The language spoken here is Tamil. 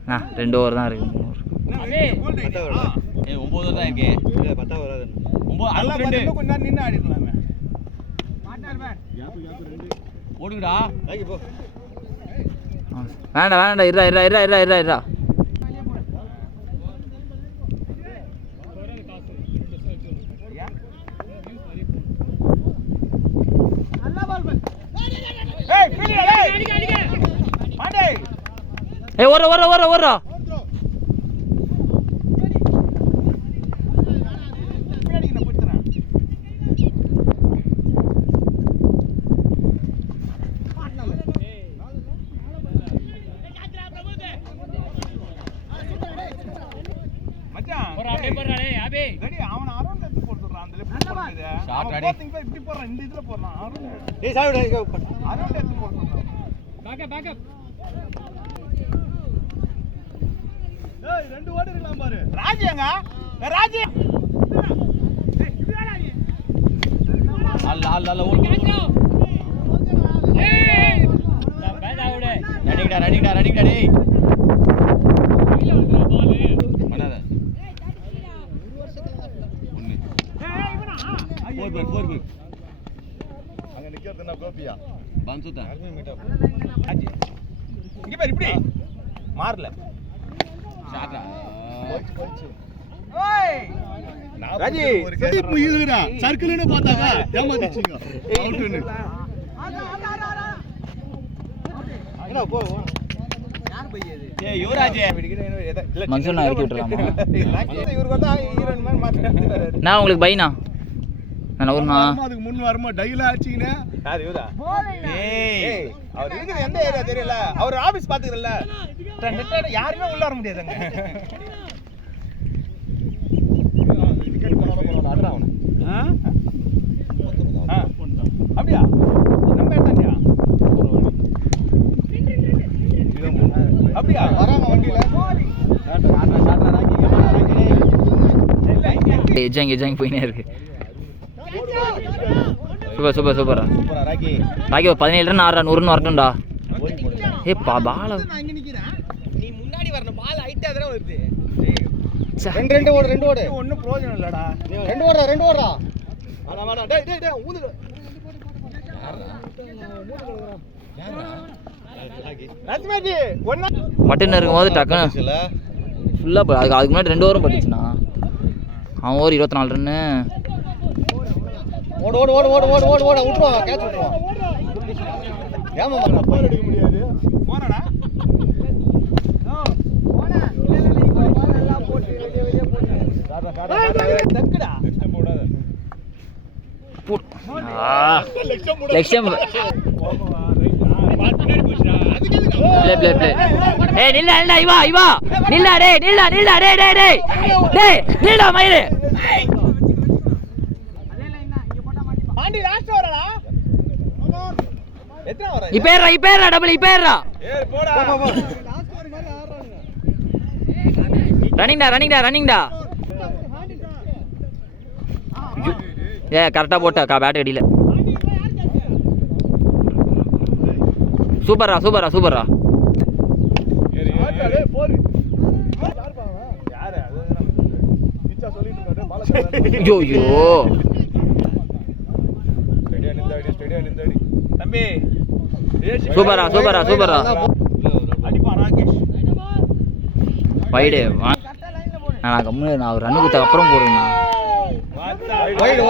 அண்ணா 2 ஓவர் தான் இருக்கு. 9 ஓவர் தான் இருக்கு. 10 ஓவர் வராது. 9 கொஞ்ச நேரம் நின்னு ஆடிடலாமே. ஓடுங்கடா. லாகி போ. வேண்டாம் இருடா. ஏய் ஓடுறா. ரன்னிங்டா டேய். பண்ணாத. 1 4 அங்க நிக்கிறதுனா கோபியா பன்சுதா ஆஜி இங்க பாரு இப்படி மாறல ஷாட்டா போச்சு ஓய் ராஜி ஸ்டெப் முயலுடா சர்க்கிள்னு பார்த்தாங்க ஏமாத்திச்சீங்க அவுட்னு அட போ யார் பையது ஏய் யுவராஜ் மன்சூர் இறக்கி விட்டுறலாமா இவருக்கு வந்தா ஹீரோயின் மாதிரி மாத்திட்டாரு நான் உங்களுக்கு பைனா நான் ஊர்னா அதுக்கு முன்ன வரமா டைல ஆச்சீங்க யார் இவரா ஏய் அவர் இருக்கிற எந்த ஏரியா தெரியல அவர் ஆபீஸ் பாத்துக்கறல யாருமே உள்ள வர முடியாதுங்க டிக்கெட் பண்ணாம அடடா அவன அப்படியே நம்ம ஏத்தாண்டியா அப்படியே வராம வண்டில ஷாட்டா ராக்கி எஜாங் போயினே இருக்கு சூப்பர் ராக்கி 17 ரன் 6 ரன் 100 வரட்டும்டா. ஏய் பால அங்க நிக்குறா நீ முன்னாடி வரணும் பால் ஹைட்டா அதர வருது. 2 ஓடு ஒண்ணும் பிரயோஜனம் இல்லடா. 2 ஓடுறா வாடா டேய் ஊது யாரா ராஜ்மேஜி ஒண்ணா பட்டன் இருக்கும்போது டக்குனு ஃபுல்லா அதுக்கு முன்னாடி 2 ஓவரும் பட்டுச்சுனா அவன் ஓவர் 24 ரன்னு ஓடு விட்டுருவாங்க கேட்ச் விட்டுருவாங்க ஏமா பால் அடிக்க முடியாது போறடா பால் எல்லாம் போட்டு வெளிய போட்டு தக்குடா லெக்சம் போடாத லெக்சம் பால் பின்னாடி போச்சுடா அதுக்கு எதுக்கு ப்ளே ஏய் நில்லா இவா நில்லா டேய் நில்லா மயிலே பாண்டி லாஸ்ட் வரடா எத்தனை வர இப்பேறா டபுள் இப்பேறா ஏய் போடா லாஸ்ட் வர மாதிரி ஆடுறாங்க ரன்னிங்டா ஏ கரெக்ட்டா போட்டா பேட் அடியில சூப்பரா ஏறி போர் யாரு அது கிச்சா சொல்லிட்டு இருக்காரு பால ஐயோ ஸ்டேடியம் நிந்தாடி தம்பி சூப்பரா அடிப்பா ராகேஷ் வைடு நான் கம்மு நான் ரன் குத்த அப்புறம் போடுறேன் வைடு